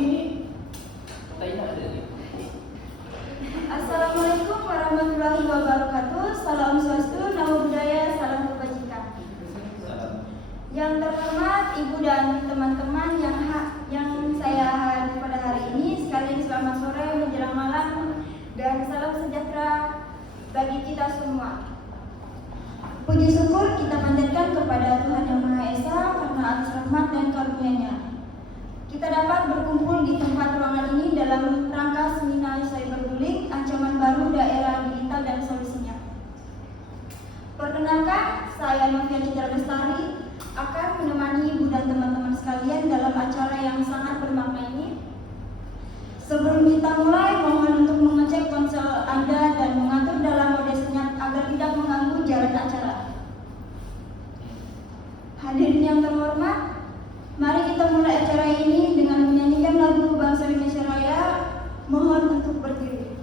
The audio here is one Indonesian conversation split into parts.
ini Taina ada nih. Assalamualaikum warahmatullahi wabarakatuh. Salam swastiastu, namo buddhaya, salam kebajikan. Yang terhormat Ibu dan teman-teman yang saya hadir pada hari ini, sekalian selamat sore menjelang malam dan salam sejahtera bagi kita semua. Puji syukur kita panjatkan kepada Tuhan Yang Maha Esa karena atas rahmat dan karunia-Nya kita dapat berkumpul di tempat ruangan ini dalam rangka seminar cyberbullying, ancaman baru daerah digital dan solusinya. Perkenalkan, saya Novia Citra Bestari akan menemani Ibu dan teman-teman sekalian dalam acara yang sangat bermakna ini. Sebelum kita mulai, mohon untuk mengecek ponsel Anda dan mengatur dalam mode senyap agar tidak mengganggu jalan acara. Hadirin yang terhormat, mari kita mulai acara ini dengan menyanyikan lagu Bangsa Indonesia Raya. Mohon untuk berdiri.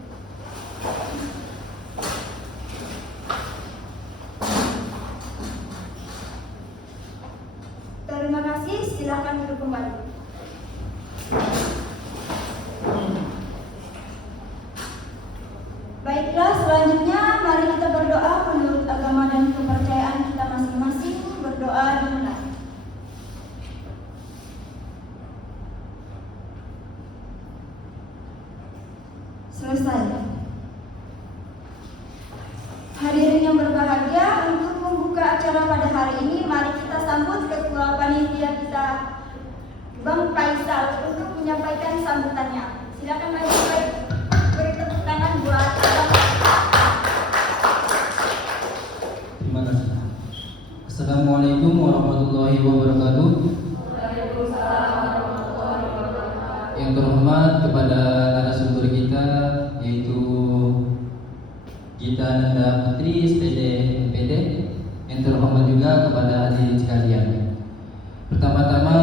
Terima kasih, silakan duduk kembali. Baiklah, selanjutnya mari kita berdoa menurut agama dan kepercayaan kita masing-masing. Berdoa dimulai. Selesai. Hadirin yang berbahagia, untuk membuka acara pada hari ini, mari kita sambut Ketua Panitia kita, Bang Faisal, untuk menyampaikan sambutannya. Silakan maju, beri tepuk tangan buat Bang. Terima kasih. Assalamualaikum warahmatullahi wabarakatuh. Yang terhormat kepada narasumber kita, yaitu Gita Nanda Putri, SPD MPD. Yang terhormat juga kepada hadirin sekalian. Pertama-tama,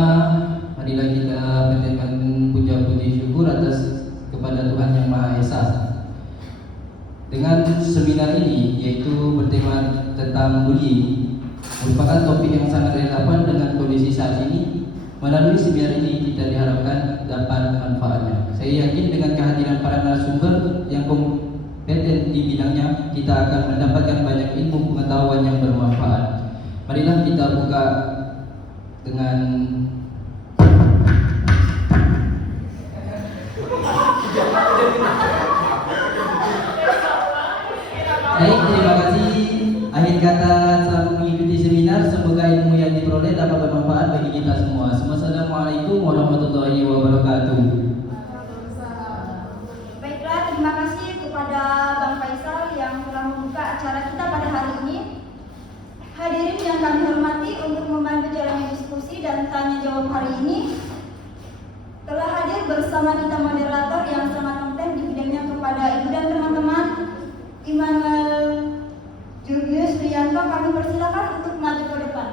marilah kita panjatkan puja-puji syukur atas kepada Tuhan Yang Maha Esa. Dengan seminar ini, yaitu bertema tentang bullying, merupakan topik yang sangat relevan dengan kondisi saat ini. Melalui seminar ini kita diharapkan dapat manfaatnya. Saya yakin dengan kehadiran para narasumber yang kompeten di bidangnya, kita akan mendapatkan banyak ilmu pengetahuan yang bermanfaat. Marilah kita buka dengan baik, terima kasih. Akhir kata selalu mengikuti seminar, semoga ilmu yang diperoleh dapat bermanfaat bagi kita semua. Assalamualaikum warahmatullahi wabarakatuh. Baiklah, terima kasih kepada Bang Faisal yang telah membuka acara kita pada hari ini. Hadirin yang kami hormati, untuk membantu jalannya diskusi dan tanya jawab hari ini, telah hadir bersama kita moderator yang sangat kompeten di bidangnya kepada Ibu dan teman-teman. Immanuel Julius Rianto, kami persilakan untuk maju ke depan.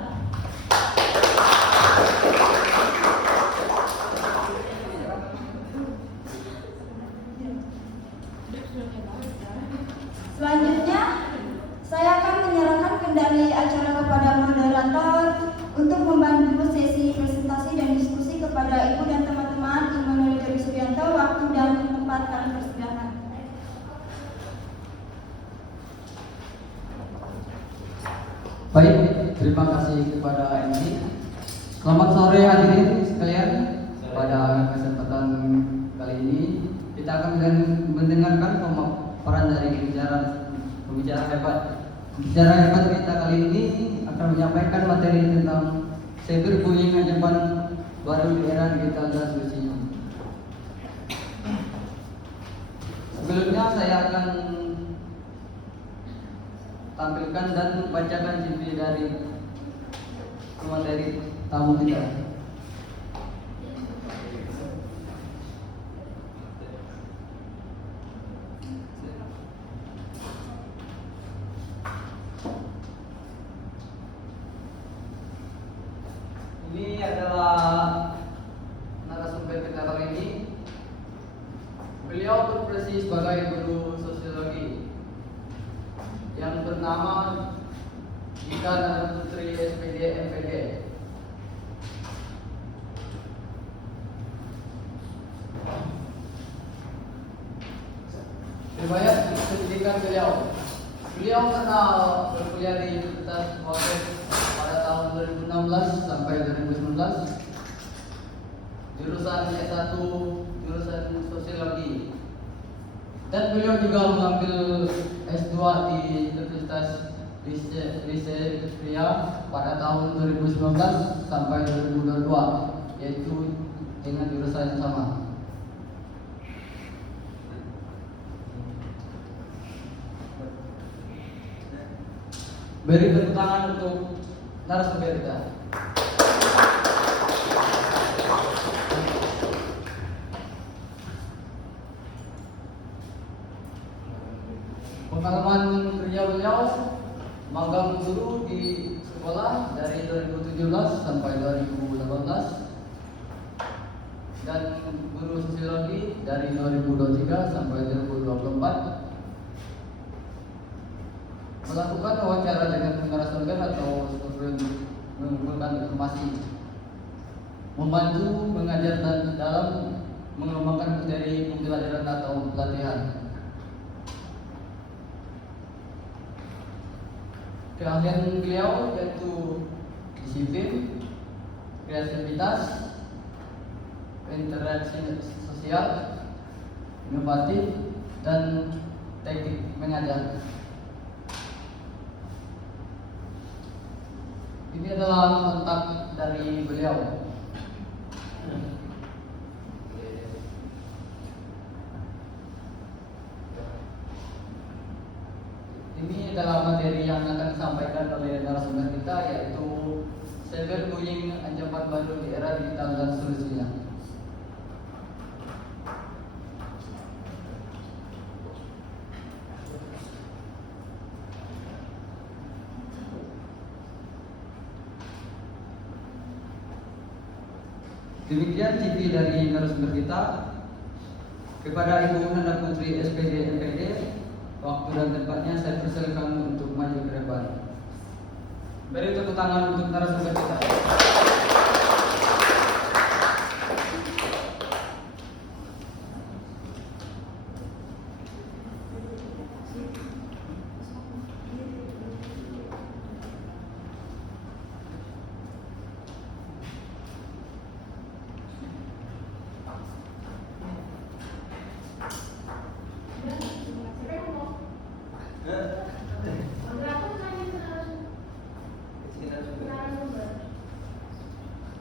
Selanjutnya, saya akan menyerahkan kendali acara kepada moderator untuk membantu sesi presentasi dan diskusi kepada Ibu dan teman-teman. Immanuel Julius Rianto, waktu dan tempat kami persilakan. Baik, terima kasih kepada MC. Selamat sore hadirin sekalian. Pada kesempatan kali ini kita akan mendengarkan pemaparan dari pembicara hebat. Pembicara hebat kita kali ini akan menyampaikan materi tentang cyberbullying ancaman baru di era digital dan solusinya. Sebelumnya saya akan tampilkan dan bacakan CV dari materi tamu kita. Ini adalah narasumber kita kali ini. Beliau berprofesi sebagai guru sosiologi yang bernama Gita Nanda Putri, SPD MPD. riwayat pendidikan beliau. Beliau pernah berkuliah di Universitas Madrid pada tahun 2016 sampai 2019. Jurusan S1 jurusan sosiologi. Dan beliau juga mengambil S2 di Universitas Lisseria pada tahun 2019 sampai 2022, yaitu dengan jurusan yang sama. Beri tepuk tangan untuk narasumber kita. Pengalaman kerja beliau magang guru di sekolah dari 2017 sampai 2018 dan guru sosiologi dari 2023 sampai 2024. Melakukan wawancara dengan narasumber atau mengumpulkan informasi, membantu mengajar dan dalam mengembangkan materi pembelajaran atau pelatihan. Keahlian beliau yaitu disiplin, kreativitas, interaksi sosial, inovatif, dan teknik mengajar. Ini adalah kontak dari beliau. Ini adalah materi yang akan disampaikan oleh narasumber kita, yaitu cyberbullying ancaman baru di era digital dan solusinya. Demikian CV dari narasumber kita. Kepada Ibu Nanda Putri SPD MPD, waktu dan tempatnya saya persilakan untuk maju ke depan. Beri tepuk tangan untuk narasumber kita.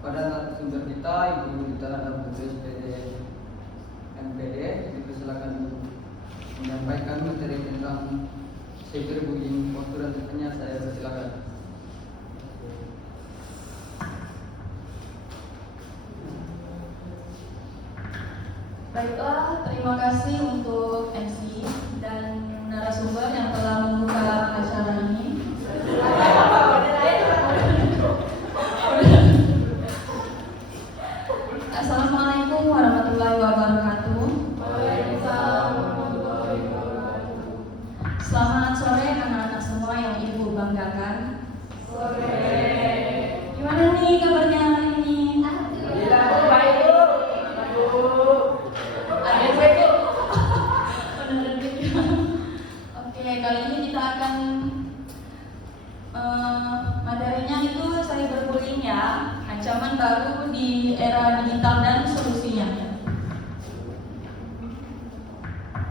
Pada narasumber kita, Ibu Nanda Putri SPD MPD, dipersilakan menyampaikan materi tentang cyberbullying. Waktu dan tempatnya saya persilakan. Baiklah, terima kasih untuk MC dan narasumber yang telah membuka acara ini. Assalamualaikum warahmatullahi wabarakatuh. Selamat sore anak-anak semua yang ibu banggakan. Gimana nih kabarnya hari ini? Oke, kali ini kita akan materinya itu cyberbullying ya, ancaman baru di era digital dan solusinya.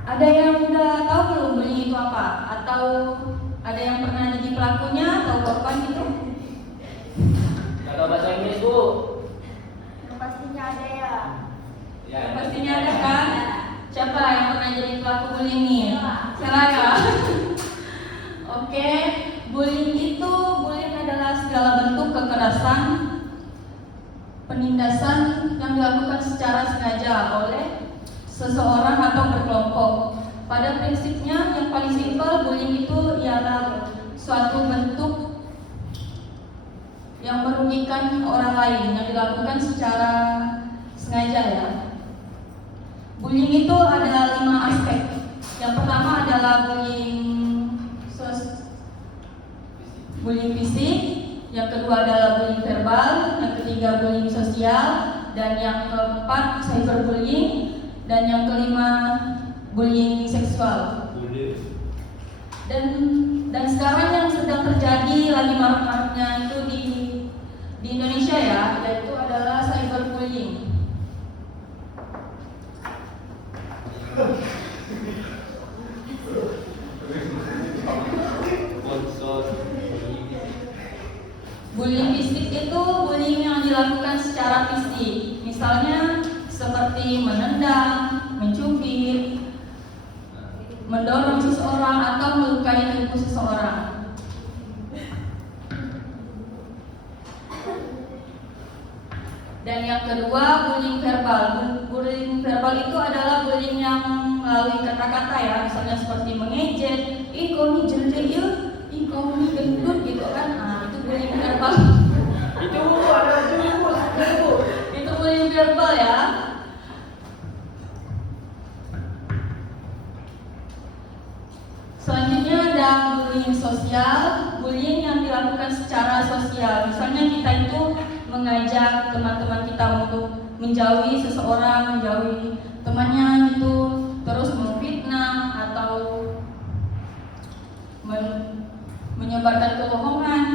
Ada yang udah tahu belum bullying itu apa? Atau ada yang pernah jadi pelakunya atau korban gitu? Kalau bahasa Inggris, Bu. Pastinya ada ya. Ya, Pastinya ada kan? Siapa yang pernah jadi pelaku bullying nih? Saya ya. Oke, bullying adalah segala bentuk kekerasan, penindasan yang dilakukan secara sengaja oleh seseorang atau berkelompok. Pada prinsipnya yang paling simpel, bullying itu ialah suatu bentuk yang merugikan orang lain yang dilakukan secara sengaja ya. Bullying itu ada 5 aspek. Yang pertama adalah bullying fisik, yang kedua adalah bullying verbal, yang ketiga bullying sosial, dan yang keempat cyberbullying, dan yang kelima bullying seksual. Dan sekarang yang sedang terjadi lagi marak-maraknya itu di Indonesia ya, yaitu adalah cyberbullying. Bullying fisik itu bullying yang dilakukan secara fisik, misalnya seperti menendang, mencubit, mendorong seseorang atau melukai tubuh seseorang. Dan yang kedua, bullying verbal. Bullying verbal itu adalah bullying yang melalui kata-kata ya, misalnya seperti mengejek, ih kau ini jelek ya, ih kau ini gendut gitu kan. Nah, itu bullying verbal. Itu ada itu. Itu bullying verbal ya. Selanjutnya ada bullying sosial, bullying yang dilakukan secara sosial. Misalnya kita itu mengajak teman-teman kita untuk menjauhi seseorang, menjauhi temannya gitu, terus memfitnah atau menyebarkan kebohongan.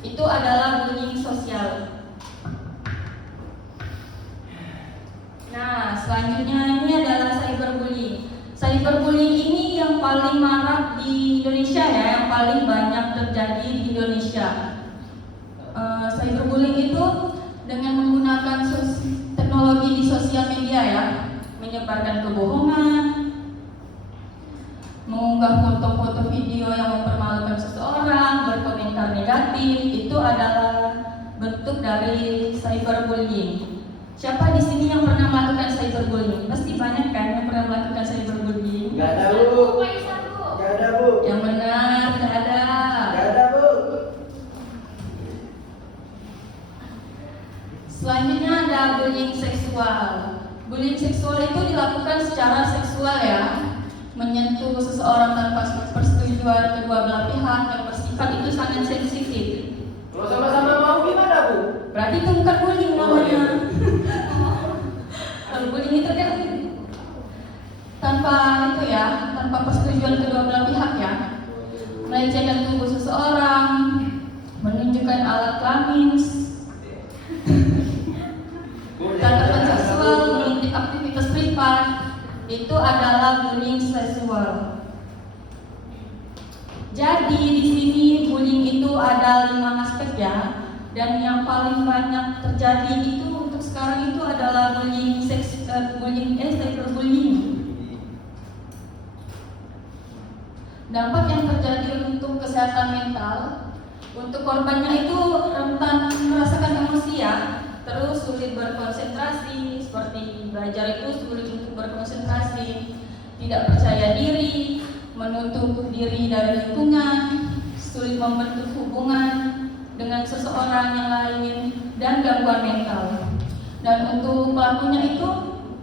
Itu adalah bullying sosial. Nah, selanjutnya ini adalah cyberbullying. Cyberbullying ini yang paling marak di Indonesia ya, yang paling banyak terjadi di Indonesia. Cyberbullying itu dengan menggunakan teknologi di sosial media ya, menyebarkan kebohongan, mengunggah foto-foto video yang mempermalukan seseorang, berkomentar negatif, itu adalah bentuk dari cyberbullying. Siapa di sini yang pernah melakukan cyberbullying? Pasti banyak kan yang pernah melakukan cyberbullying. Gak ada bu. Gak ada bu. Yang benar, tidak ada. Gak ada bu. Selanjutnya ada bullying seksual. Bullying seksual itu dilakukan secara seksual ya, menyentuh seseorang tanpa persetujuan kedua belah pihak yang bersifat itu sangat sensitif. Kalau sama-sama mau gimana bu? Berarti itu bukan bullying namanya. Kalau bullying itu kan tanpa itu ya, tanpa persetujuan kedua belah pihak ya, melecehkan tubuh seseorang, menunjukkan alat kelamin, kekerasan seksual, mengintip aktivitas privat, itu adalah bullying seksual. Jadi di sini bullying itu ada 5 aspek ya, dan yang paling banyak terjadi itu untuk sekarang itu adalah cyberbullying. Dampak yang terjadi untuk kesehatan mental, untuk korbannya itu rentan merasakan emosi ya, terus sulit berkonsentrasi, seperti belajar itu sulit untuk berkonsentrasi, tidak percaya diri, menutup diri dari lingkungan, sulit membentuk hubungan dengan seseorang yang lain, dan gangguan mental. Dan untuk pelakunya itu,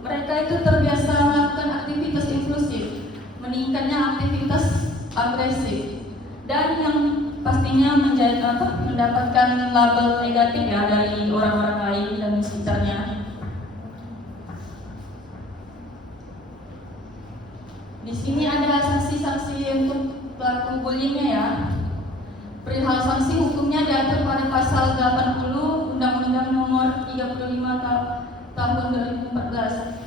mereka itu terbiasa melakukan aktivitas impulsif, meningkatnya aktivitas agresif, dan yang pastinya mendapatkan label negatif ya dari orang-orang lain dan sekitarnya. Di sini ada sanksi-sanksi untuk pelaku bullyingnya ya. Perihal sanksi hukumnya diatur pada pasal 80 Undang-Undang Nomor 35 Tahun 2014.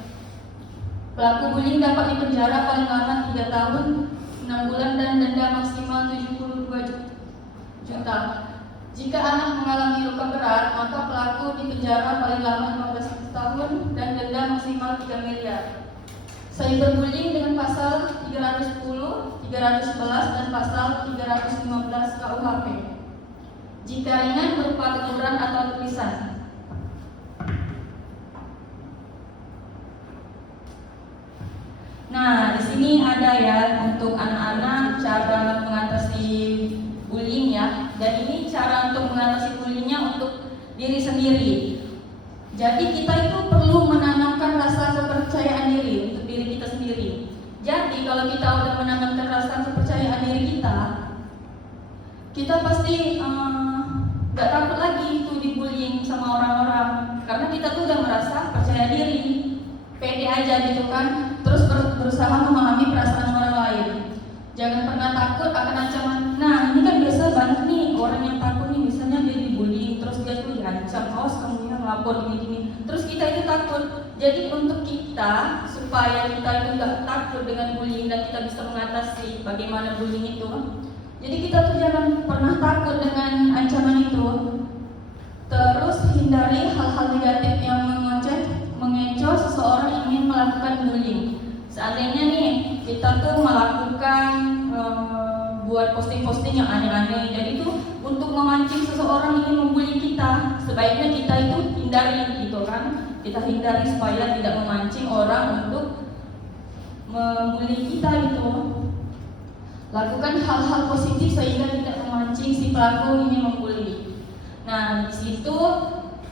Pelaku bullying dapat dipenjara paling lama 3 tahun, 6 bulan dan denda maksimal 72 juta. Jika anak mengalami luka berat, maka pelaku dipenjara paling lama 15 tahun dan denda maksimal 3 miliar. Cyberbullying dengan pasal 310, 311 dan pasal 315 KUHP. Jika ringan berupa teguran atau tulisan. Nah, di sini ada ya untuk anak-anak cara mengatasi bullying ya. Dan ini cara untuk mengatasi bullyingnya untuk diri sendiri. Jadi kita itu perlu menanamkan rasa kepercayaan diri untuk diri kita sendiri. Jadi kalau kita udah menanamkan rasa kepercayaan diri kita pasti gak takut lagi itu dibullying sama orang-orang. Karena kita tuh udah merasa percaya diri, pede aja gitu kan. Terus berusaha memahami perasaan orang lain. Jangan pernah takut akan ancaman. Nah, ini kan biasa banget nih orang yang takut nih, misalnya dia dibully, terus dia tuh diancam, awas kamu ya lapor gini-gini. Terus kita itu takut. Jadi untuk kita supaya kita itu nggak takut dengan bullying dan kita bisa mengatasi bagaimana bullying itu. Jadi kita tuh jangan pernah takut dengan ancaman itu. Terus hindari hal-hal negatif yang mengecoh seseorang ingin melakukan bullying. Seandainya nih kita tuh melakukan buat posting-posting yang aneh-aneh, jadi itu untuk memancing seseorang ingin membuli kita, sebaiknya kita itu hindari gitu kan. Kita hindari supaya tidak memancing orang untuk membuli kita gitu. Lakukan hal-hal positif sehingga tidak memancing si pelaku ingin membuli. Nah, di situ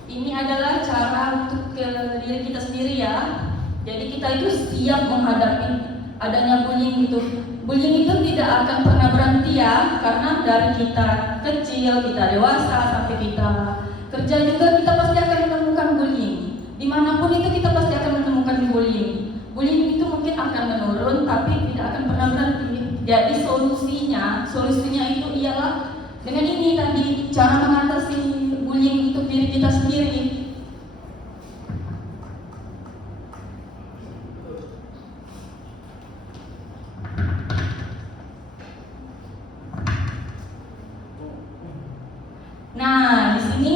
ini adalah cara untuk ke diri kita sendiri ya. Jadi kita itu siap menghadapi adanya bullying itu. Bullying itu tidak akan pernah berhenti ya, karena dari kita kecil, kita dewasa, sampai kita kerja juga kita pasti akan menemukan bullying. Dimanapun itu kita pasti akan menemukan bullying. Bullying itu mungkin akan menurun, tapi tidak akan pernah berhenti. Jadi solusinya itu ialah dengan ini tadi, cara mengatasi bullying untuk diri kita sendiri. Nah, di sini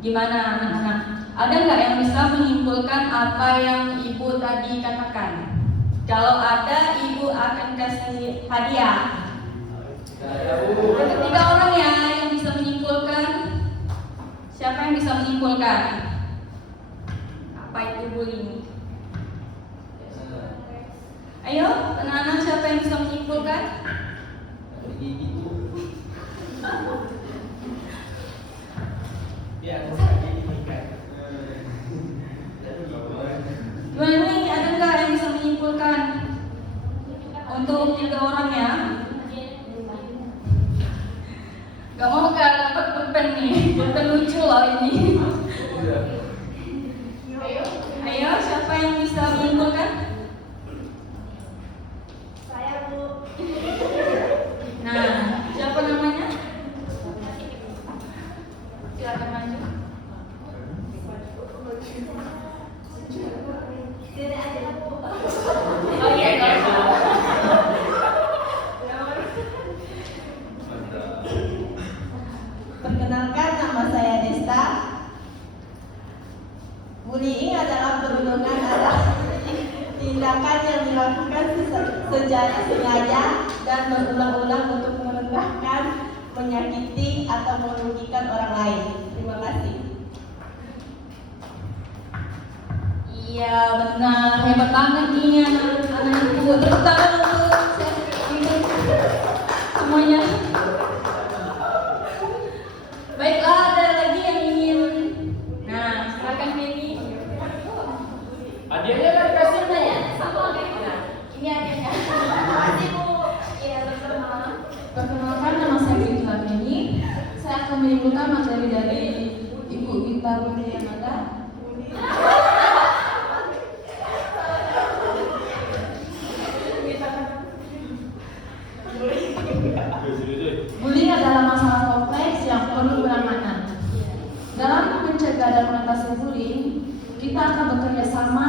gimana anak-anak? Ada nggak yang bisa menyimpulkan apa yang ibu tadi katakan? Kalau ada, ibu akan kasih hadiah. Untuk 3 orang ya yang bisa menyimpulkan. Siapa yang bisa menyimpulkan? Apa itu bullying? Ayo, anak-anak, siapa yang bisa menyimpulkan? Gimana nih, ada nggak yang bisa menyimpulkan? Untuk 3 orang ya. Gak mau gak dapat pulpen nih, pulpen lucu loh ini. Ayo, siapa yang bisa menyimpulkan? Saya, Bu. Nah, siapa namanya? Silakan maju. Sini aja, Bu. Oh iya, nggak apa. Perkenalkan, nama saya Desta. Bullying adalah perundungan adalah tindakan yang dilakukan secara sengaja dan berulang-ulang untuk merendahkan, menyakiti atau merugikan orang lain. Terima kasih. Iya benar, hebat banget nih anak-anak ibu. Tepuk tangan untuk semuanya. Baiklah, ada lagi yang ingin. Nah, silakan Kenny. Hadiahnya kan kasih Bu. Ini hadiahnya. Terima kasih, Bu. Iya, sama-sama. Perkenalkan, nama saya Gita Kenny. Saya akan menyimpulkan materi dari Ibu Gita Putri yang ada. Bullying adalah masalah kompleks yang perlu penanganan. Dalam mencegah dan mengatasi bullying, kita akan bekerja sama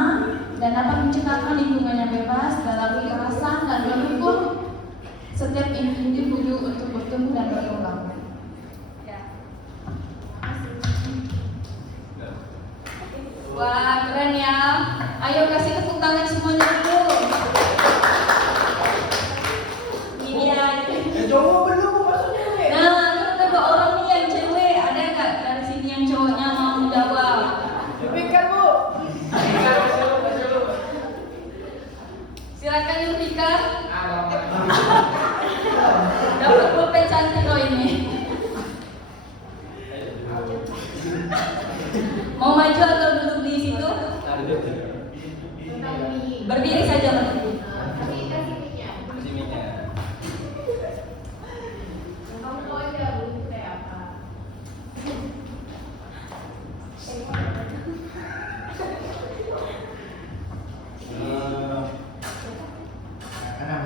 dan dapat menciptakan lingkungan yang bebas dalam kekerasan dan mendukung setiap individu untuk bertumbuh dan berkembang. Wah, keren ya. Ayo kasih tepuk tangan semuanya dulu. Ini dia. Cowok belum maksudnya nih. Nah, kan ada 2 orang nih yang cewek. Ada nggak dari sini yang cowoknya mau jawab? Dipikir Bu. Silakan Yurika. Ah, Dapat pulpen cantik loh ini. Mau maju atau duduk di situ? Berdiri saja berdiri. Nama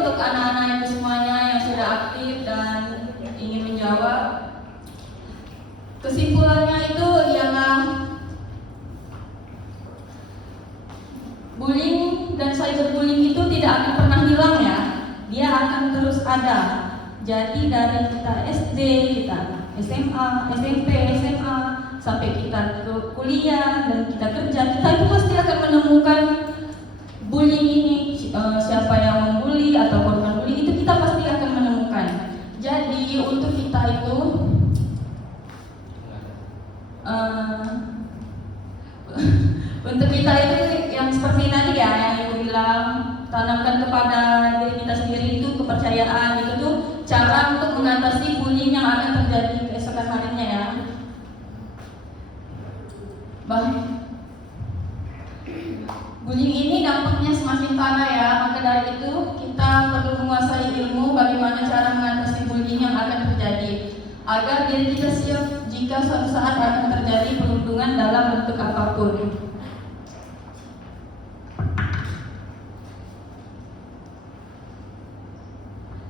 untuk anak-anak itu semuanya yang sudah aktif dan ingin menjawab. Kesimpulannya itu ialah bullying dan cyberbullying itu tidak akan pernah hilang ya. Dia akan terus ada. Jadi dari kita SD, kita SMA, SMP, SMA, sampai kita ke kuliah dan kita kerja, kita itu pasti akan menemukan bullying ini. Siapa yang membuli atau korban bullying itu kita pasti akan menemukan. Jadi untuk kita itu untuk kita itu yang seperti tadi ya yang ibu bilang, tanamkan kepada diri kita sendiri itu kepercayaan. Itu tuh cara untuk mengatasi bullying yang akan terjadi keesokan harinya ya. Bullying ini dampaknya semakin parah ya. Maka dari itu kita perlu menguasai ilmu bagaimana cara mengatasi bullying yang akan terjadi, agar diri kita siap jika suatu saat akan terjadi perundungan dalam bentuk apapun.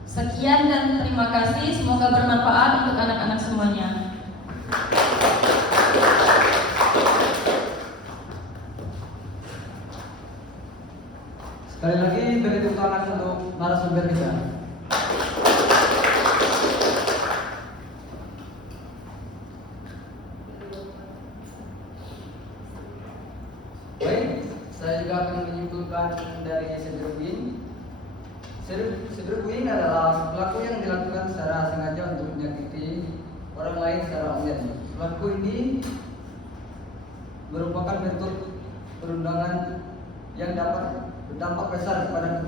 Sekian dan terima kasih, semoga bermanfaat untuk anak-anak semuanya. Sekali lagi beri tepuk tangan untuk narasumber kita. Baik, saya juga akan menyimpulkan dari cyberbullying. Cyberbullying adalah pelaku yang dilakukan secara sengaja untuk menyakiti orang lain secara online. Pelaku ini merupakan bentuk perundangan yang dapat berdampak besar kepada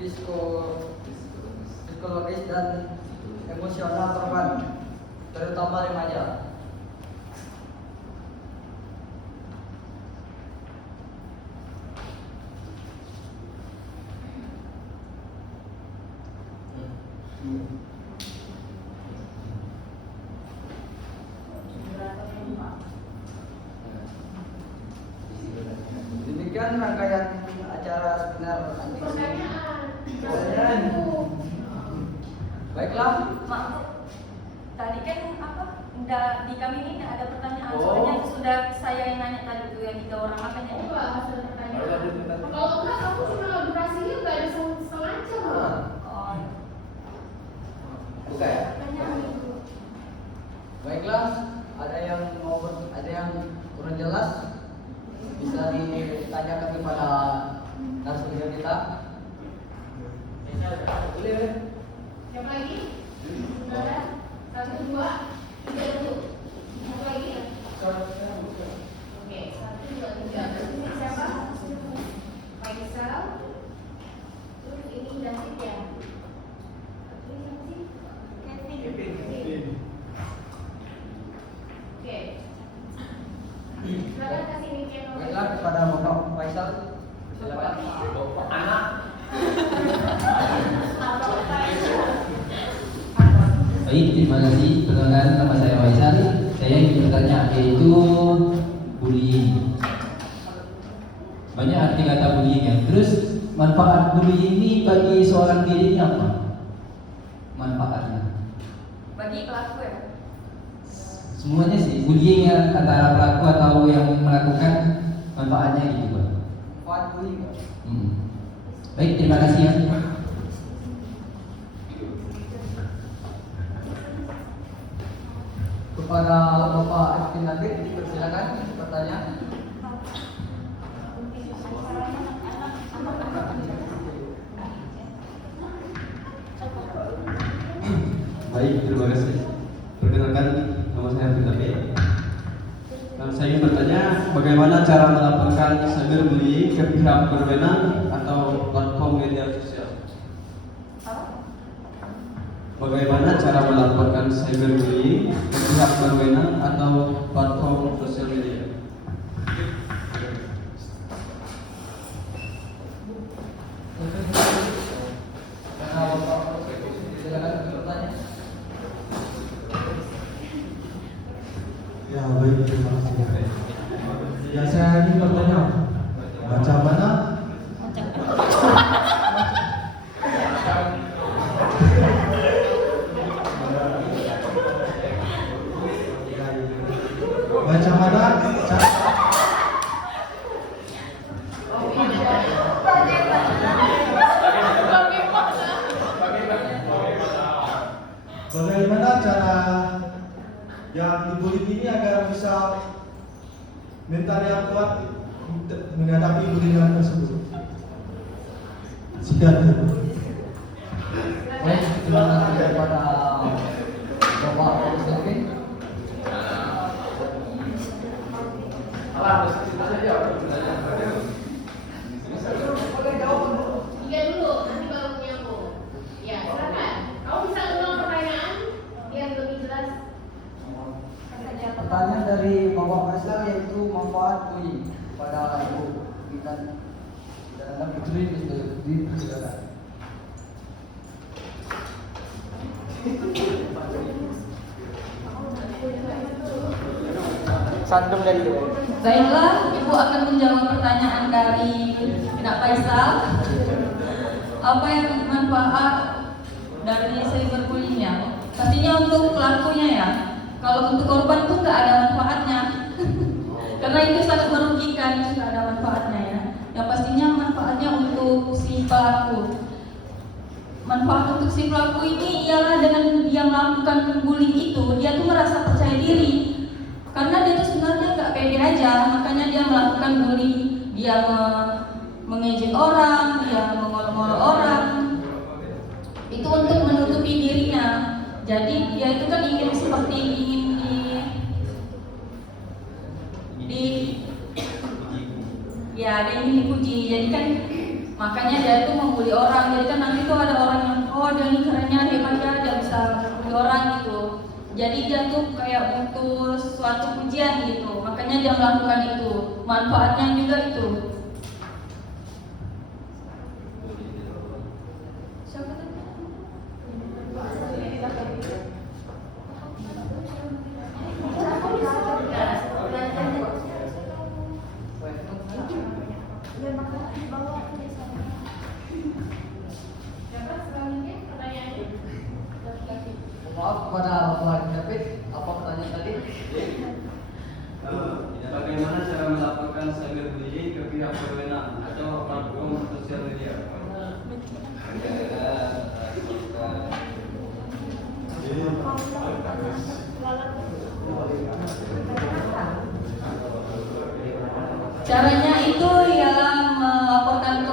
psikologis dan emosional korban, terutama remaja. Demikian rangkaian acara seminar pertanyaan. Baiklah. Maaf, tadi kan di kami ini ada pertanyaan. Oh. Soalnya sudah saya yang nanya tadi itu yang 3 orang makanya. Hasil pertanyaan. Kalau enggak kamu cuma durasinya enggak ada setengah jam. Oh. Buka ya. Baiklah, ada yang kurang jelas bisa ditanyakan kepada narasumber kita. Siapa lagi? Saudara, 1, 2, 3 dulu. Satu lagi ya? Oke, 1, 2, 3. Ini siapa? Faisal. Terus ini David ya? Ini siapa sih? Kevin. Oke. Silakan kasih mic nomor. Baiklah, kepada Bapak Faisal, silakan. Anak. Baik, terima kasih. Perkenalkan, nama saya Faisal. Saya ingin bertanya, yaitu bullying. Banyak arti kata bullying ya. Terus manfaat bullying ini bagi seorang diri ini apa? Manfaatnya? Bagi pelaku ya. Semuanya sih, bullying yang antara pelaku atau yang melakukan, manfaatnya gitu Pak. Manfaat bullying. Baik, terima kasih ya. Kepada Bapak Arifin Nabil, silakan pertanyaan. Baik, terima kasih. Perkenalkan, nama saya Arifin Nabil. Dan saya ingin bertanya, bagaimana cara melaporkan cyberbullying ke pihak berwenang atau platform media sosial? Bagaimana cara melaporkan cyberbullying ke pihak berwenang atau platform sosial media? Silakan bertanya. Ya baik, terima kasih. Ya saya ingin bertanya, bagaimana mental yang kuat menghadapi bullying tersebut. Sekian. Baik, terima kasih kepada Bapak Presiden. Tiga dulu, nanti baru menyambung. Ya, silakan. Kamu bisa ulang pertanyaan biar lebih jelas. Pertanyaan dari Bapak Faisal yaitu manfaat bullying pada ibu kita dalam putri di persidangan. Sandung dari itu. Baiklah, Ibu akan menjawab pertanyaan dari Pak Faisal. Apa yang manfaat dari cyberbullying-nya? Pastinya untuk pelakunya ya. Kalau untuk korban tuh nggak ada manfaatnya. Karena itu sangat merugikan, itu nggak ada manfaatnya ya. Yang pastinya manfaatnya untuk si pelaku. Manfaat untuk si pelaku ini ialah dengan dia melakukan bullying itu, dia tuh merasa percaya diri. Karena dia tuh sebenarnya nggak pede aja, makanya dia melakukan bullying. Dia mengejek orang, dia mengolok-olok orang. Itu untuk menutupi dirinya. Jadi dia itu kan ingin seperti ingin dia ingin dipuji. Jadi kan makanya dia itu membuli orang. Jadi kan nanti tuh ada orang yang dia ini kerennya hebat ya, dia bisa membuli orang gitu. Jadi dia tuh kayak butuh suatu pujian gitu. Makanya dia melakukan itu. Manfaatnya juga itu. Siapa tadi? Maaf kepada Bapak David, apa pertanyaan tadi? Bagaimana cara melaporkan cyberbullying ke pihak berwenang atau platform sosial media? Caranya itu ialah melaporkan ke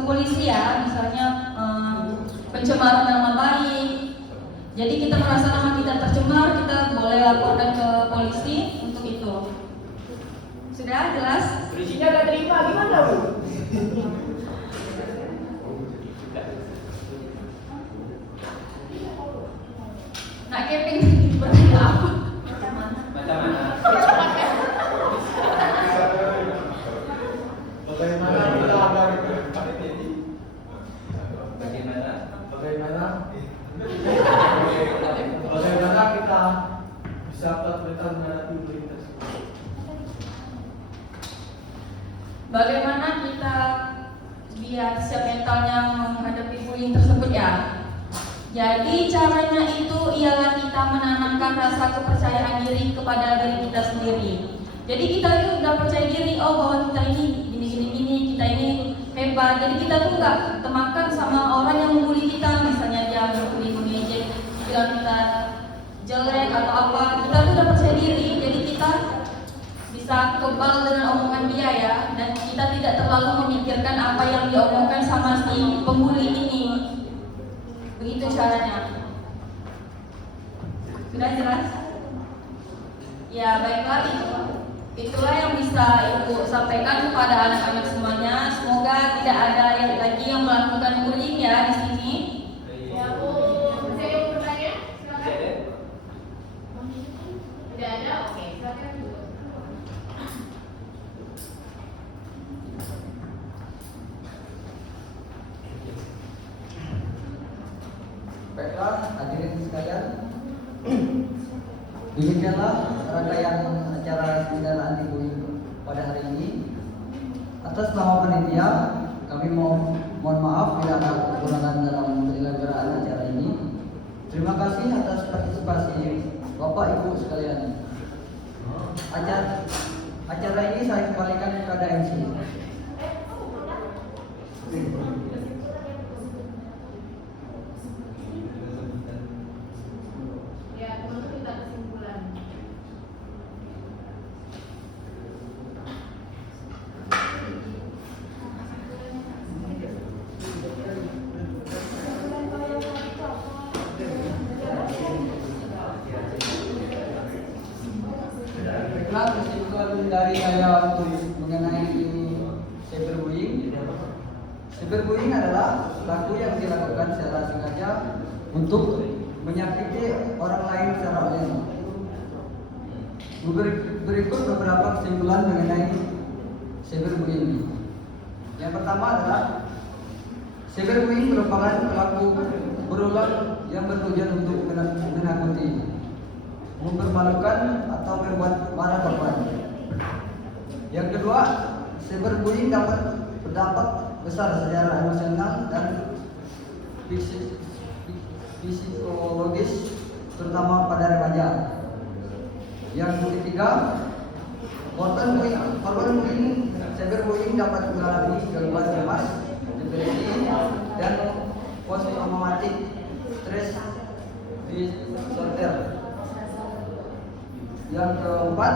polisi ya, misalnya pencemaran nama baik. Jadi kita merasa nama kita tercemar, kita boleh laporkan ke polisi untuk itu. Sudah jelas? Polisinya gak terima, gimana Bu? Nak keping bertanya apa? Macam mana? Bagaimana kita ada bagaimana kita bisa bertahan menghadapi bullying tersebut? Bagaimana kita biar siap mentalnya menghadapi bullying tersebut ya? Jadi caranya itu ialah kita menanamkan rasa kepercayaan diri kepada diri kita sendiri. Jadi kita itu udah percaya diri, bahwa kita ini gini, kita ini hebat. Jadi kita tuh nggak temakan sama orang yang membuli kita, misalnya dia mengejek, bilang kita jelek atau apa. Kita tuh udah percaya diri, jadi kita bisa kebal dengan omongan dia ya, dan kita tidak terlalu memikirkan apa yang diomongkan sama si pembuli ini. Begitu caranya. Sudah jelas? Ya baiklah, itulah yang bisa Ibu sampaikan kepada anak-anak semuanya. Semoga tidak ada yang lagi yang melakukan bullying ya di sini. Ya Bu, masih ada yang bertanya? Silakan. Tidak ada? Oke, silakan Bu. Baiklah, hadirin sekalian. Demikianlah rangkaian acara seminar anti bullying pada hari ini. Atas nama panitia, kami mohon maaf bila ada kekurangan dalam penyelenggaraan acara ini. Terima kasih atas partisipasi Bapak Ibu sekalian. Acara ini saya kembalikan kepada MC. Ya, teman-teman kita kesimpulan. dari saya untuk mengenai cyberbullying. Cyberbullying adalah perilaku yang dilakukan secara sengaja untuk menyakiti orang lain secara online. Berikut beberapa kesimpulan mengenai cyberbullying. Yang pertama adalah cyberbullying merupakan perilaku berulang yang bertujuan untuk menakuti, mempermalukan atau membuat marah korban. Yang kedua, cyberbullying dapat berdampak besar secara emosional dan psikologis, terutama pada remaja. Yang ketiga, korban bullying cyberbullying dapat mengalami gangguan cemas, depresi, dan post traumatic stress disorder. Yang keempat,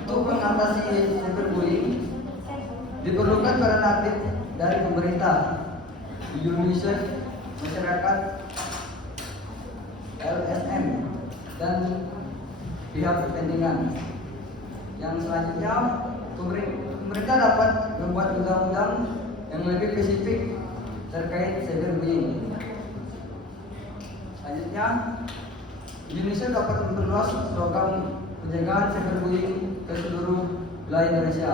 untuk mengatasi cyberbullying diperlukan peran aktif dari pemerintah, UNICEF, masyarakat, LSM, dan pihak kepentingan. Yang selanjutnya, pemerintah dapat membuat undang-undang yang lebih spesifik terkait cyberbullying. Selanjutnya, Indonesia dapat memperluas program pencegahan cyberbullying ke seluruh wilayah Indonesia.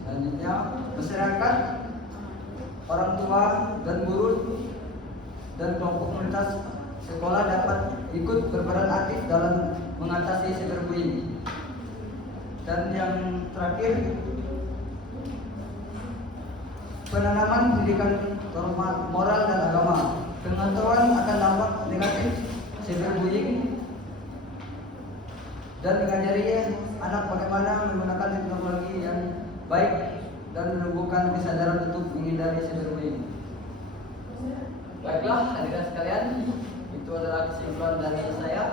Selanjutnya, masyarakat, orang tua, dan guru, dan kelompok komunitas sekolah dapat ikut berperan aktif dalam mengatasi cyberbullying. Dan yang terakhir, penanaman pendidikan moral dan agama, pengetahuan akan dampak negatif cyberbullying, dan mengajari anak bagaimana menggunakan teknologi yang baik dan menumbuhkan kesadaran untuk menghindari cyberbullying. Baiklah, hadirin sekalian, itu adalah kesimpulan dari saya.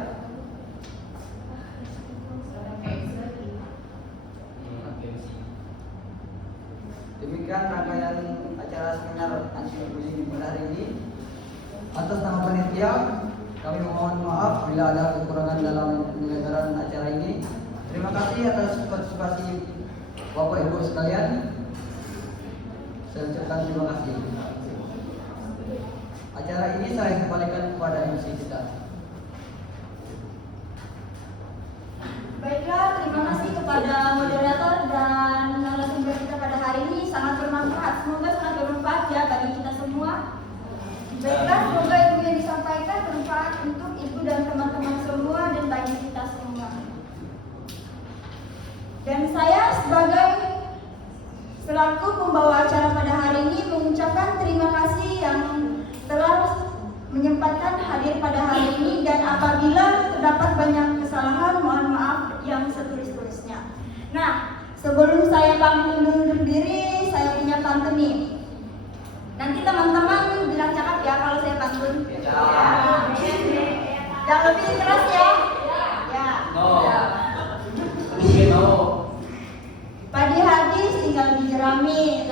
Demikian rangkaian acara seminar anti-bullying pada hari ini. Atas nama panitia, kami mohon maaf bila ada kekurangan dalam penyelenggaraan acara ini. Terima kasih atas partisipasi Bapak Ibu sekalian. Saya ucapkan terima kasih. Acara ini saya kembalikan kepada MC kita. Baiklah, terima kasih kepada moderator dan narasumber kita pada hari ini, sangat bermanfaat. Semoga sangat bermanfaat ya bagi kita semua. Baiklah, semoga ilmu yang disampaikan bermanfaat untuk ibu dan teman-teman semua dan bagi kita semua. Dan saya sebagai selaku pembawa acara pada hari ini mengucapkan terima kasih yang telah menyempatkan hadir pada hari ini, dan apabila terdapat banyak kesalahan mohon maaf yang setulis-tulisnya. Nah, sebelum saya pamit undur diri, saya punya pantun nih. Nanti teman-teman bilang cakap ya kalau saya pantun. Ya. Yang lebih keras ya. Ya. No. Padi hadis tinggal dijerami.